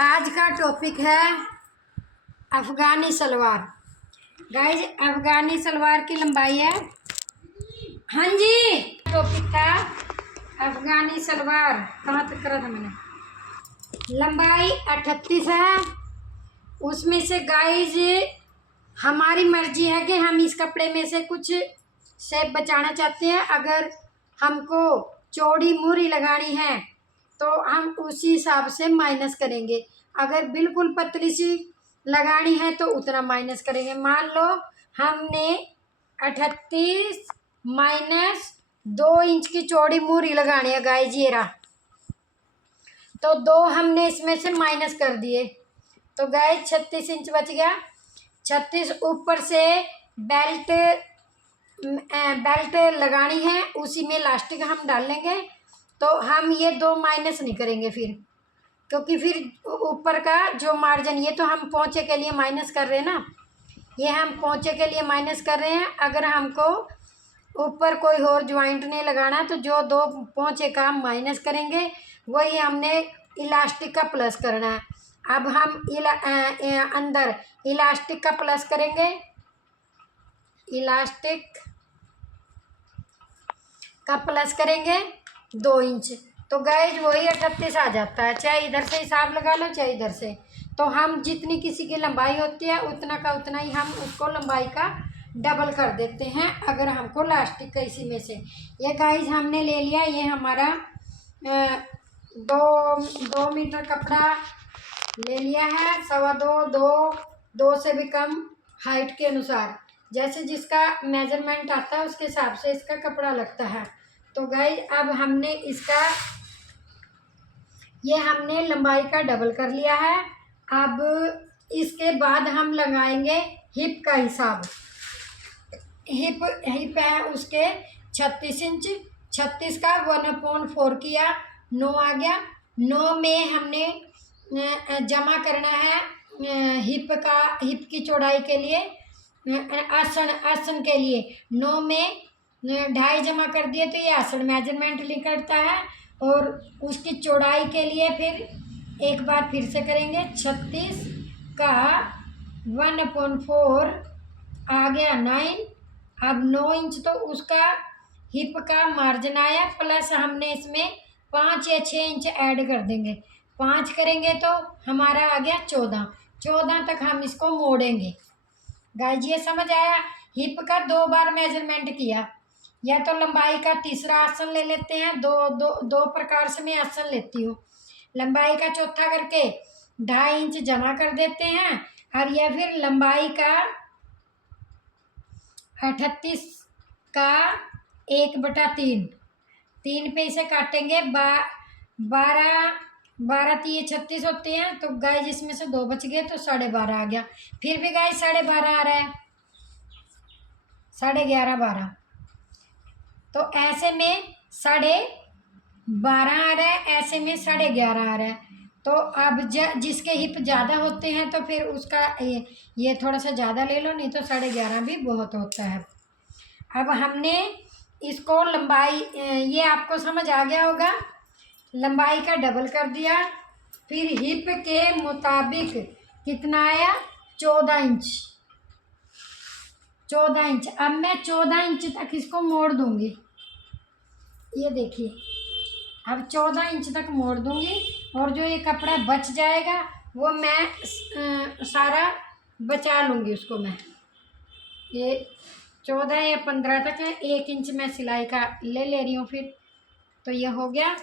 आज का टॉपिक है अफ़गानी सलवार। गाइज, अफ़गानी सलवार की लंबाई है, हाँ जी, टॉपिक था अफ़गानी सलवार। कहाँ तक करा था मैंने? लंबाई 38 है। उसमें से गाइज हमारी मर्जी है कि हम इस कपड़े में से कुछ शेप बचाना चाहते हैं। अगर हमको चौड़ी मूरी लगानी है तो हम उसी हिसाब से माइनस करेंगे। अगर बिल्कुल पतली सी लगानी है तो उतना माइनस करेंगे। मान लो हमने 38 माइनस 2 इंच की चौड़ी मूरी लगानी है गाइस, ये रहा, तो 2 हमने इसमें से माइनस कर दिए तो गाइस 36 इंच बच गया। 36 ऊपर से बेल्ट लगानी है, उसी में इलास्टिक हम डाल लेंगे। तो हम ये 2 माइनस नहीं करेंगे फिर, क्योंकि फिर ऊपर का जो मार्जिन, ये तो हम पोंचे के लिए माइनस कर रहे हैं ना, ये हम पोंचे के लिए माइनस कर रहे हैं। अगर हमको ऊपर कोई और ज्वाइंट नहीं लगाना तो जो 2 पोंचे का हम माइनस करेंगे वही हमने इलास्टिक का प्लस करना है। अब हम अंदर इलास्टिक का प्लस करेंगे, इलास्टिक का प्लस करेंगे 2 इंच, तो गाइज वही 38 आ जाता है। चाहे इधर से हिसाब लगा लो चाहे इधर से। तो हम जितनी किसी की लंबाई होती है उतना का उतना ही हम उसको लंबाई का डबल कर देते हैं, अगर हमको इलास्टिक का इसी में से। ये गाइज हमने ले लिया, ये हमारा 2 मीटर कपड़ा ले लिया है, 2.25 2 से भी कम हाइट के अनुसार, जैसे जिसका मेजरमेंट आता है उसके हिसाब से इसका कपड़ा लगता है। तो गाइज अब हमने इसका ये हमने लंबाई का डबल कर लिया है। अब इसके बाद हम लगाएंगे हिप का हिसाब। हिप है उसके 36 इंच, 36 का 1/4 किया, 9 आ गया। 9 में हमने जमा करना है हिप की चौड़ाई के लिए, आसन के लिए 9 में 2.5 जमा कर दिए तो ये आसन मेजरमेंट निकलता है। और उसकी चौड़ाई के लिए फिर एक बार फिर से करेंगे, 36 का 1/4 आ गया 9। अब 9 इंच तो उसका हिप का मार्जिन आया, प्लस हमने इसमें 5 या 6 इंच ऐड कर देंगे। 5 करेंगे तो हमारा आ गया 14 तक हम इसको मोड़ेंगे। गाइस ये समझ आया? हिप का 2 बार मेजरमेंट किया। या तो लंबाई का तीसरा आसन ले लेते हैं, दो प्रकार से मैं आसन लेती हूँ। लंबाई का चौथा करके 2.5 इंच जमा कर देते हैं, और या फिर लंबाई का 38 का 1/3, 3 पे इसे काटेंगे। 12 3 36 होते हैं, तो गाइस इसमें से 2 बच गए तो 12.5 आ गया। फिर भी गाइस 12.5 आ रहा है, 11.5 12, तो ऐसे में 12.5 आ रहा है, ऐसे में 11.5 आ रहा है। तो अब जिसके हिप ज़्यादा होते हैं तो फिर उसका ये थोड़ा सा ज़्यादा ले लो, नहीं तो 11.5 भी बहुत होता है। अब हमने इसको लंबाई, ये आपको समझ आ गया होगा, लंबाई का डबल कर दिया। फिर हिप के मुताबिक कितना आया? 14 इंच। 14 इंच। अब मैं 14 इंच तक इसको मोड़ दूंगी, ये देखिए, अब 14 इंच तक मोड़ दूंगी, और जो ये कपड़ा बच जाएगा वो मैं सारा बचा लूँगी उसको। मैं ये 14 या 15 तक है, 1 इंच मैं सिलाई का ले रही हूँ फिर, तो ये हो गया।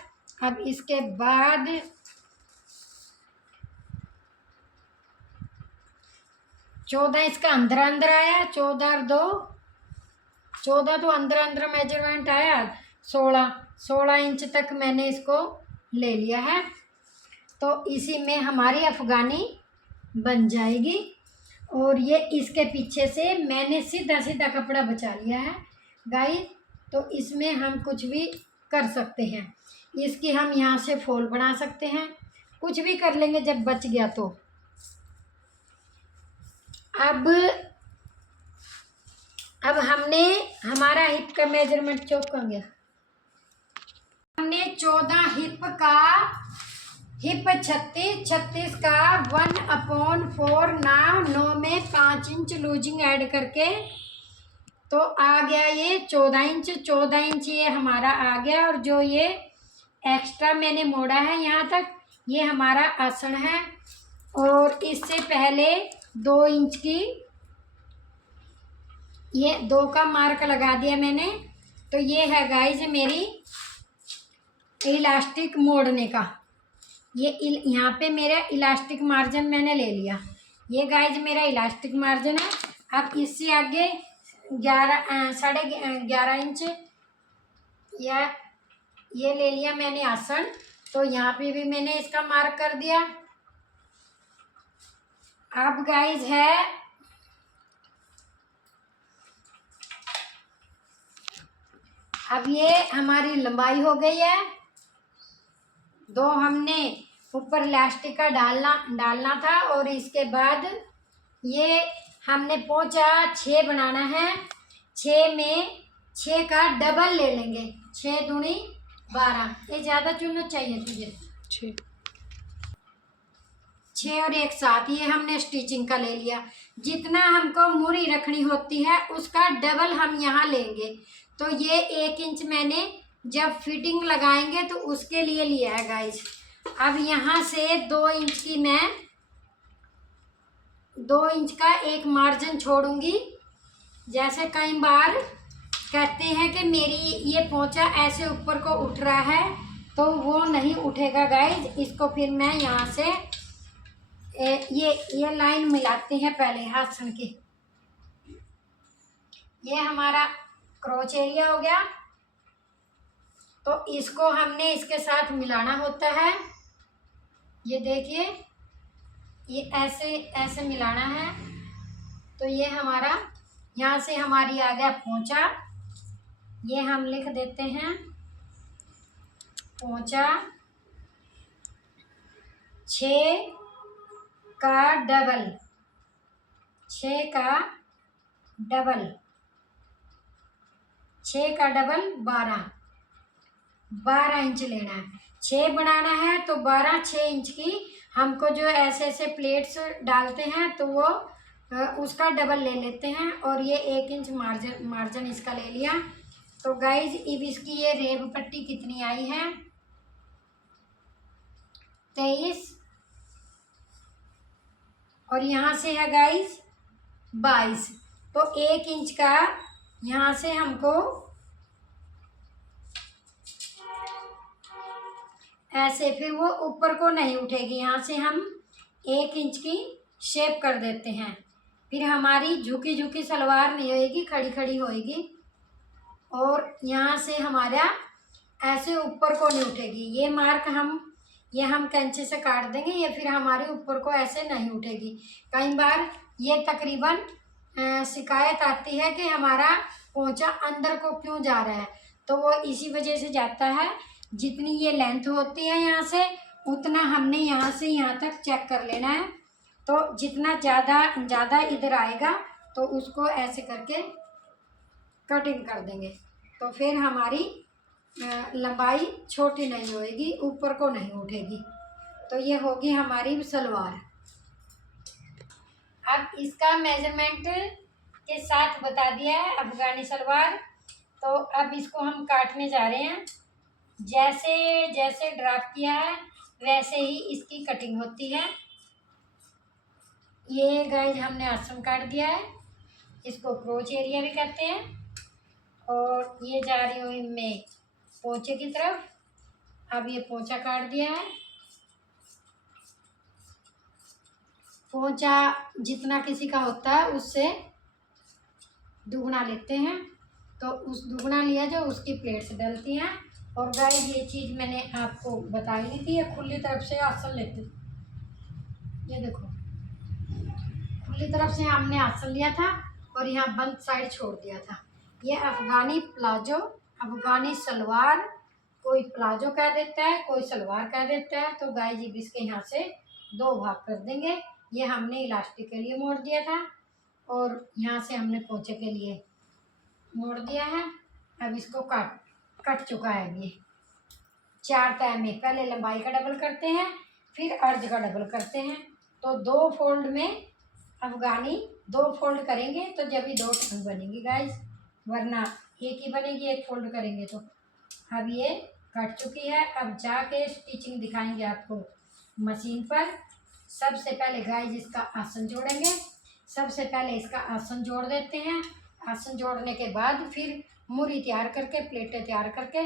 अब इसके बाद 14 इसका अंदर आया, 14 और 2 14 तो अंदर मेजरमेंट आया। 16 इंच तक मैंने इसको ले लिया है, तो इसी में हमारी अफ़गानी बन जाएगी। और ये इसके पीछे से मैंने सीधा कपड़ा बचा लिया है गाइस, तो इसमें हम कुछ भी कर सकते हैं। इसकी हम यहाँ से फॉल बना सकते हैं, कुछ भी कर लेंगे जब बच गया तो। अब हमने हमारा हिप का मेजरमेंट चौक कर गया। हमने 14 हिप का हिप 36, 36 का 1/4 ना 9 में 5 इंच लूजिंग ऐड करके तो आ गया ये 14 इंच। 14 इंच ये हमारा आ गया। और जो ये एक्स्ट्रा मैंने मोड़ा है यहाँ तक, ये हमारा आसन है। और इससे पहले 2 इंच की, ये 2 का मार्क लगा दिया मैंने। तो ये है गाइज मेरी इलास्टिक मोड़ने का। ये यहाँ पे मेरा इलास्टिक मार्जिन मैंने ले लिया। ये गाइज मेरा इलास्टिक मार्जिन है। अब इससे आगे 11.5 इंच या ये ले लिया मैंने आसन। तो यहाँ पे भी मैंने इसका मार्क कर दिया। अब गाइज है अब ये हमारी लंबाई हो गई है। 2 हमने ऊपर इलास्टिक का डालना था। और इसके बाद ये हमने पोंचा 6 बनाना है। 6 में 6 का डबल ले लेंगे। 6 दूनी 12। ये ज़्यादा चुनना चाहिए तुझे। 6 और 1 7 ये हमने स्टिचिंग का ले लिया। जितना हमको मूरी रखनी होती है उसका डबल हम यहाँ लेंगे। तो ये 1 इंच मैंने जब फिटिंग लगाएंगे तो उसके लिए लिया है गाइज। अब यहाँ से 2 इंच की मैं 2 इंच का एक मार्जिन छोड़ूंगी। जैसे कई बार कहते हैं कि मेरी ये पोंचा ऐसे ऊपर को उठ रहा है, तो वो नहीं उठेगा गाइज। इसको फिर मैं यहाँ से ये लाइन मिलाते हैं पहले आसन की। ये हमारा क्रोच एरिया हो गया। तो इसको हमने इसके साथ मिलाना होता है। ये देखिए, ये ऐसे ऐसे मिलाना है। तो ये हमारा यहाँ से हमारी आ गया पोंचा। ये हम लिख देते हैं पोंचा 6 का डबल, 6 का डबल, 6 का डबल 12 इंच लेना है। 6 बनाना है तो 12 6 इंच की हमको जो ऐसे ऐसे प्लेट्स डालते हैं तो वो उसका डबल ले लेते हैं। और ये 1 इंच मार्जिन इसका ले लिया। तो गाइज अब इसकी ये रेब पट्टी कितनी आई है 23। और यहाँ से है गाइज 22। तो 1 इंच का यहाँ से हमको ऐसे, फिर वो ऊपर को नहीं उठेगी। यहाँ से हम 1 इंच की शेप कर देते हैं। फिर हमारी झुकी झुकी सलवार नहीं होएगी, खड़ी खड़ी होएगी। और यहाँ से हमारा ऐसे ऊपर को नहीं उठेगी। ये मार्क हम कैंची से काट देंगे। ये फिर हमारे ऊपर को ऐसे नहीं उठेगी। कई बार ये तकरीबन शिकायत आती है कि हमारा पोंचा अंदर को क्यों जा रहा है। तो वो इसी वजह से जाता है। जितनी ये लेंथ होती है यहाँ से, उतना हमने यहाँ से यहाँ तक चेक कर लेना है। तो जितना ज़्यादा इधर आएगा तो उसको ऐसे करके कटिंग कर देंगे। तो फिर हमारी लंबाई छोटी नहीं होएगी, ऊपर को नहीं उठेगी। तो ये होगी हमारी सलवार। अब इसका मेजरमेंट के साथ बता दिया है अफगानी सलवार। तो अब इसको हम काटने जा रहे हैं। जैसे जैसे ड्राफ्ट किया है वैसे ही इसकी कटिंग होती है। ये गाइस हमने आसन काट दिया है। इसको क्रोच एरिया भी कहते हैं। और ये जा रही हूँ मैं पोंचे की तरफ। अब ये पोंचा काट दिया है। पोंचा जितना किसी का होता है उससे दुगना लेते हैं। तो उस दुगना लिया जो उसकी प्लेट्स डलती हैं। और गाइस ये चीज़ मैंने आपको बताई नहीं थी। ये खुली तरफ से आसन लेते, ये देखो खुली तरफ से हमने आसन लिया था और यहाँ बंद साइड छोड़ दिया था। ये अफगानी प्लाजो, अफगानी सलवार, कोई प्लाजो कह देता है, कोई सलवार कह देता है। तो गाइस जी इसके यहाँ से 2 भाग कर देंगे। ये हमने इलास्टिक के लिए मोड़ दिया था और यहाँ से हमने पोंचे के लिए मोड़ दिया है। अब इसको कट चुका है। ये 4 तह में पहले लंबाई का डबल करते हैं, फिर अर्ज का डबल करते हैं। तो 2 फोल्ड में अफगानी 2 फोल्ड करेंगे तो जब भी 2 टांग बनेगी गाइस, वरना एक ही बनेगी 1 फोल्ड करेंगे तो। अब ये कट चुकी है। अब जाके स्टिचिंग दिखाएंगे आपको मशीन पर। सबसे पहले गाइस इसका आसन जोड़ेंगे। सबसे पहले इसका आसन जोड़ देते हैं। आसन जोड़ने के बाद फिर मूरी तैयार करके, प्लेटें तैयार करके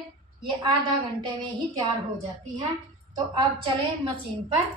ये आधा घंटे में ही तैयार हो जाती है। तो अब चले मशीन पर।